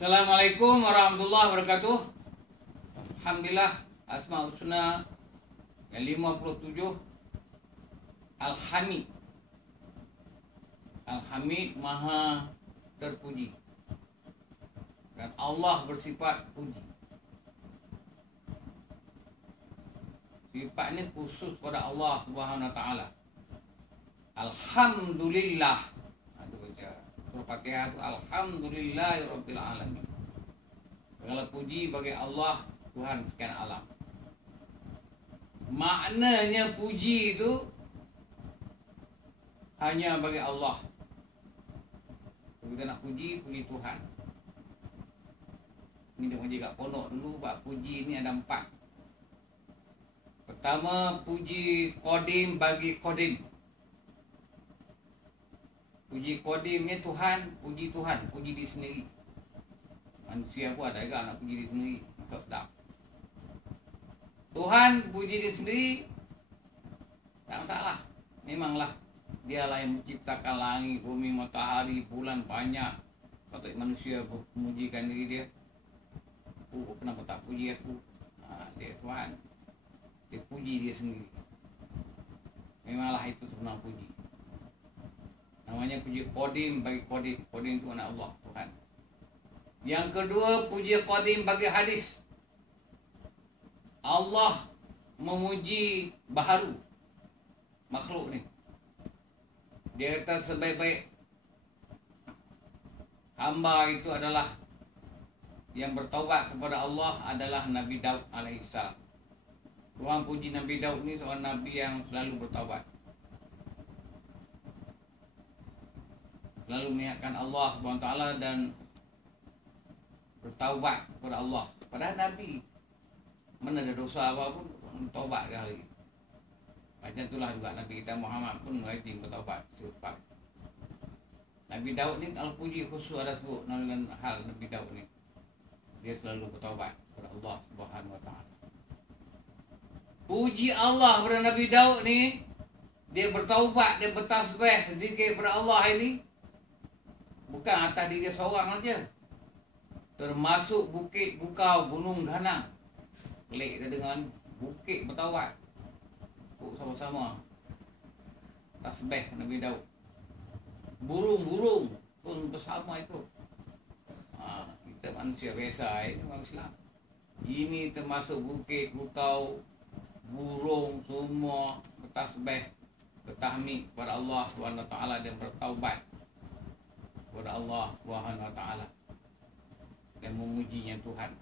Assalamualaikum warahmatullahi wabarakatuh. Alhamdulillah, Asmaul Husna yang 57. Al-Hamid. Al-Hamid Maha terpuji. Dan Allah bersifat puji. Sifat ini khusus pada Allah Subhanahu Wa Taala. Alhamdulillah. Itu baca surah Fatihah itu Alhamdulillahirabbil alamin. Segala puji bagi Allah Tuhan sekian alam. Maknanya puji itu hanya bagi Allah. Kita nak puji Tuhan. Ini dia menjaga pondok dulu. Bab puji ini ada 4. Pertama, puji Qadim bagi Qadim. Puji Qadim ni Tuhan, puji diri sendiri. Manusia pun ada juga nak puji diri sendiri. Maksud sedap. Tuhan puji diri sendiri, tak masalah. Memanglah dialah yang menciptakan langit, bumi, matahari, bulan banyak. Patut manusia memujikan diri dia. Kenapa tak puji aku? Dia Tuhan. Dia puji dia sendiri. Memanglah itu sebenar puji. Namanya puji Qadim bagi Qadim. Qadim itu anak Allah, Tuhan. Yang kedua, puji Qadim bagi hadis. Allah memuji baharu makhluk ni. Dia kata sebaik-baik hamba itu adalah yang bertaubat kepada Allah adalah Nabi Daud alaihissalam. Tuhan puji Nabi Daud ni seorang Nabi yang selalu bertaubat. Selalu mengingatkan Allah SWT dan bertaubat kepada Allah. Padahal Nabi mana ada dosa apa pun taubat dia hari. Macam itulah juga Nabi kita Muhammad pun rajin bertaubat setiap. Nabi Daud ni kalau puji khusus ada sebut dengan hal Nabi Daud ni. Dia selalu bertaubat kepada Allah Subhanahu Wa Taala. Puji Allah kepada Nabi Daud ni, dia bertaubat, dia bertasbih, zikir kepada Allah ini bukan atas diri dia seorang saja. Termasuk bukit bukau, gunung Danang. Pelik dia dengan bukit bertaubat. Sama-sama tasbih Nabi Daud. Burung-burung pun bersama itu. Kita manusia biasa ini orang Islam. Ini termasuk bukit bukau, burung semua bertasbih, bertahmid kepada Allah Subhanahu Wa Taala dan bertaubat kepada Allah Subhanahu Wa Taala dan memujinya Tuhan.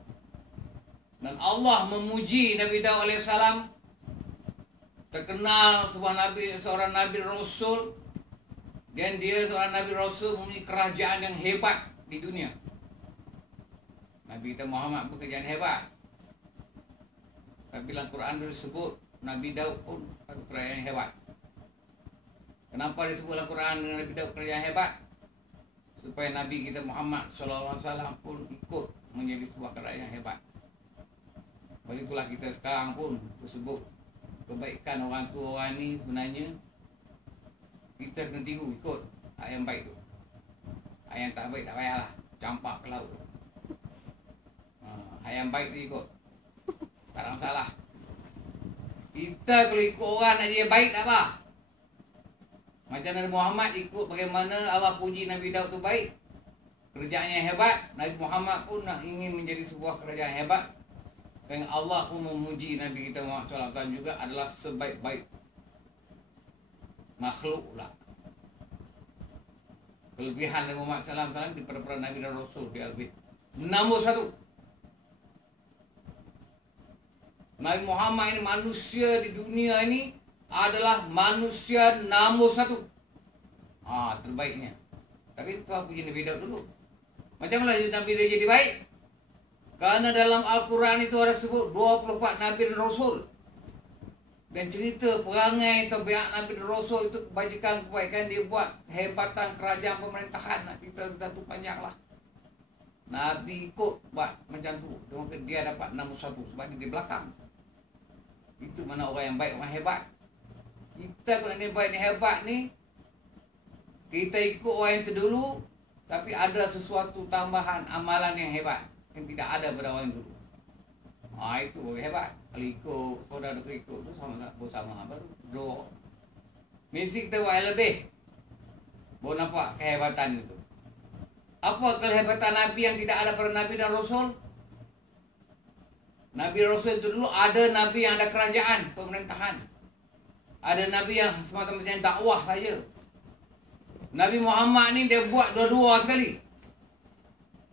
Dan Allah memuji Nabi Daud alaihissalam, terkenal seorang Nabi Rasul, dan dia seorang Nabi Rasul mempunyai kerajaan yang hebat di dunia. Nabi kita Muhammad pun kerajaan hebat. Tapi dalam Quran disebut Nabi Daud pun kerajaan yang hebat. Kenapa disebut dalam Quran Nabi Daud kerajaan hebat? Supaya Nabi kita Muhammad SAW pun ikut menjadi sebuah kerajaan yang hebat. Begitulah kita sekarang pun disebut kebaikan orang tua orang ni sebenarnya kita kena tiru ikut hak yang baik tu. Hak yang tak baik tak payahlah campak ke laut. Hak yang baik tu ikut. Tak ada masalah. Kita kalau ikut orang aja yang baik tak apa. Macam Nabi Muhammad ikut bagaimana Allah puji Nabi Daud tu baik. Kerjaannya hebat. Nabi Muhammad pun nak ingin menjadi sebuah kerajaan hebat. Dan Allah pun memuji Nabi kita Muhammad SAW juga adalah sebaik-baik makhluk lah. Kelebihan Nabi Muhammad SAW daripada para Nabi dan Rasul dia lebih. Nombor 1. Nabi Muhammad ini manusia di dunia ini adalah manusia nombor 1. Terbaiknya. Tapi Tuhan puji Nabi Daud dulu. Macam mana Nabi dia jadi baik? Karena dalam Al-Quran itu ada sebut 24 Nabi dan Rasul. Dan cerita perangai tabiat Nabi dan Rasul itu kebajikan-kebaikan dia buat, hebatan kerajaan pemerintahan. Nak cerita satu panjang lah. Nabi ikut buat macam tu. Dia dapat nombor 1 sebab dia di belakang. Itu mana orang yang baik, orang hebat. Kita kalau ni baik ni hebat ni, kita ikut orang yang terdulu, Tapi ada sesuatu tambahan amalan yang hebat yang tidak ada pada orang dulu. Itu hebat. Kalau ikut, saudara ikut tu sama baru draw. Mesti kita buat yang lebih. Baru nampak kehebatan itu. Apa kehebatan Nabi yang tidak ada pada Nabi dan Rasul? Nabi Rasul itu dulu ada Nabi yang ada kerajaan, pemerintahan. Ada Nabi yang semata-mata dakwah saja. Nabi Muhammad ni dia buat dua-dua sekali.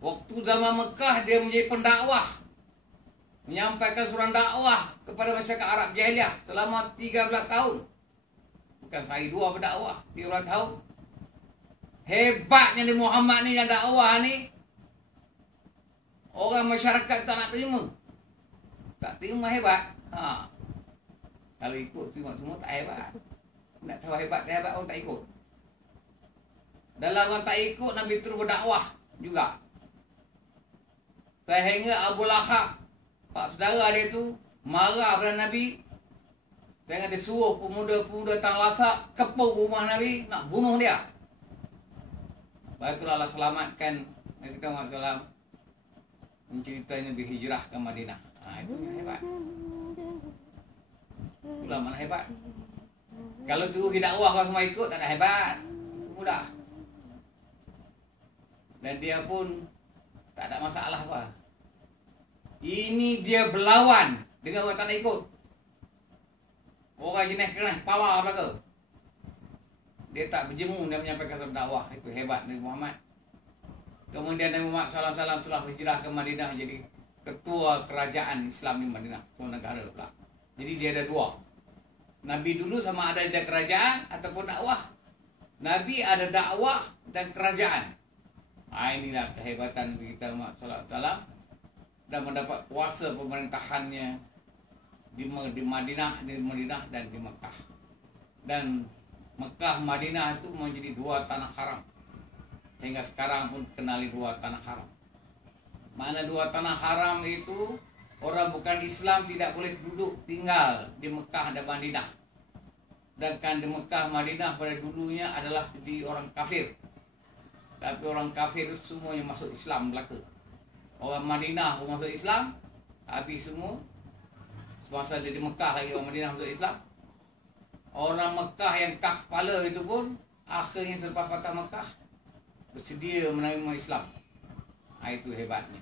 Waktu zaman Mekah dia menjadi pendakwah, menyampaikan surat dakwah kepada masyarakat Arab Jahiliyah selama 13 tahun. Bukan saya dua berdakwah 13 tahun. Hebatnya Nabi Muhammad ni yang dakwah ni, orang masyarakat tak nak terima. Tak terima hebat. Kalau ikut terima semua tak hebat. Nak tahu hebat tak hebat orang tak ikut. Dalam orang tak ikut, Nabi terus berdakwah juga. Sehingga Abu Lahab, pak saudara dia tu, marah pada Nabi. Sehingga dia suruh pemuda-pemuda Tanah Lasak kepung rumah Nabi, nak bunuh dia. Baiklah Allah selamatkan Nabi Muhammad SAW menceritakan Nabi hijrah ke Madinah. Itu yang hebat. Itulah mana hebat. Kalau tu dakwah kau semua ikut, tak ada hebat. Itu mudah. Dan dia pun tak ada masalah apa. Ini dia berlawan dengan orang tak nak ikut. Orang jenis keras power belaka. Dia tak berjemu dan menyampaikan sabda dakwah. Itu hebat Nabi Muhammad. Kemudian Nabi Muhammad SAW telah berhijrah ke Madinah jadi ketua kerajaan Islam di Madinah, ketua negara pula. Jadi dia ada dua. Nabi dulu sama ada kerajaan ataupun dakwah. Nabi ada dakwah dan kerajaan. Inilah kehebatan kita Muhammad SAW dan mendapat kuasa pemerintahannya di Madinah dan di Mekah. Dan Mekah, Madinah itu menjadi dua tanah haram. Hingga sekarang pun kenali dua tanah haram. Mana dua tanah haram itu, orang bukan Islam tidak boleh duduk tinggal di Mekah dan Madinah. Sedangkan di Mekah, Madinah pada dulunya adalah di orang kafir. Tapi orang kafir itu semuanya masuk Islam belaka. Orang Madinah pun masuk Islam, habis semua. Semasa dia di Mekah lagi orang Madinah masuk Islam. Orang Mekah yang kah kepala itu pun akhirnya selepas patah Mekah bersedia menerima Islam. Itu hebatnya.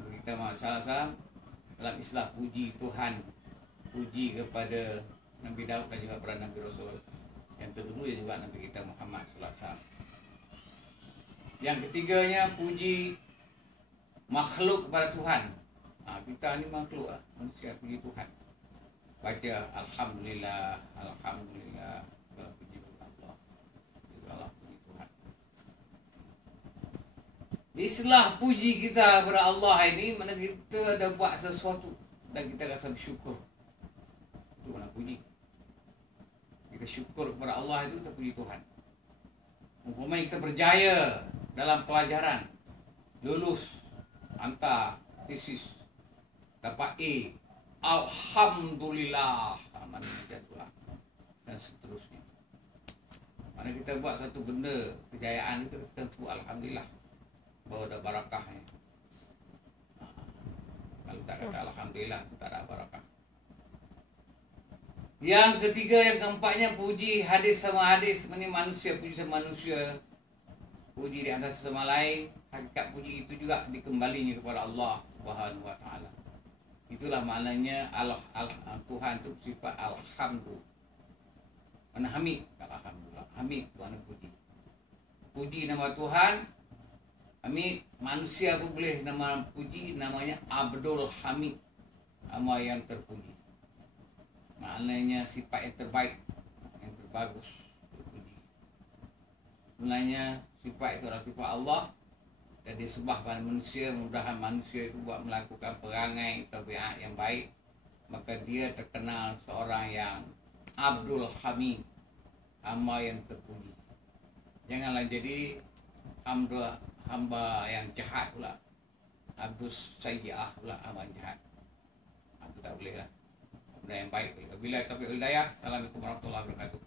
Kita Muhammad SAW dalam Islam puji Tuhan, puji kepada Nabi Daud dan juga para Nabi Rasul. Yang terdahulu juga Nabi kita Muhammad SAW. Yang ketiganya puji makhluk kepada Tuhan. Kita ni makhluk lah, manusia, puji Tuhan. Baca Alhamdulillah, Alhamdulillah, puji Allah. Allah puji Tuhan. Islah puji kita kepada Allah ini, mana kita ada buat sesuatu dan kita rasa bersyukur. Itu mana puji. Kita syukur kepada Allah itu, kita puji Tuhan. Umpamanya kita berjaya dalam pelajaran, lulus, hantar tesis, dapat A, Alhamdulillah, mana itulah, dan seterusnya. Mana kita buat satu benda kejayaan itu, kita sebut Alhamdulillah, bahawa ada barakahnya. Kalau tak kata Alhamdulillah, tak ada barakah. Yang ketiga, yang keempatnya puji hadis sama hadis. Ini manusia puji sama manusia, puji di antara sesama lain. Hakikat puji itu juga dikembalinya kepada Allah Subhanahu wa taala. Itulah maknanya Tuhan itu sifat alhamdulillah. Mana hamid, alhamdulillah. Hamid Tuhan puji. Puji nama Tuhan. Hamid manusia pun boleh nama puji, namanya Abdul Hamid. Nama yang terpuji. Maknanya sifat yang terbaik, yang terbagus, terpuji. Sebenarnya sifat itu adalah sifat Allah dan disembah pada manusia. Mudahan manusia itu buat melakukan perangai tabiat yang baik, maka dia terkenal seorang yang Abdul Hamid, hamba yang terpuji. Janganlah jadi hamba yang jahat pula, Abdul Sayyi'ah pula, hamba yang jahat. Itu tak boleh lah. Benda yang baik. Bila taufiq hidayah. Assalamualaikum warahmatullahi wabarakatuh.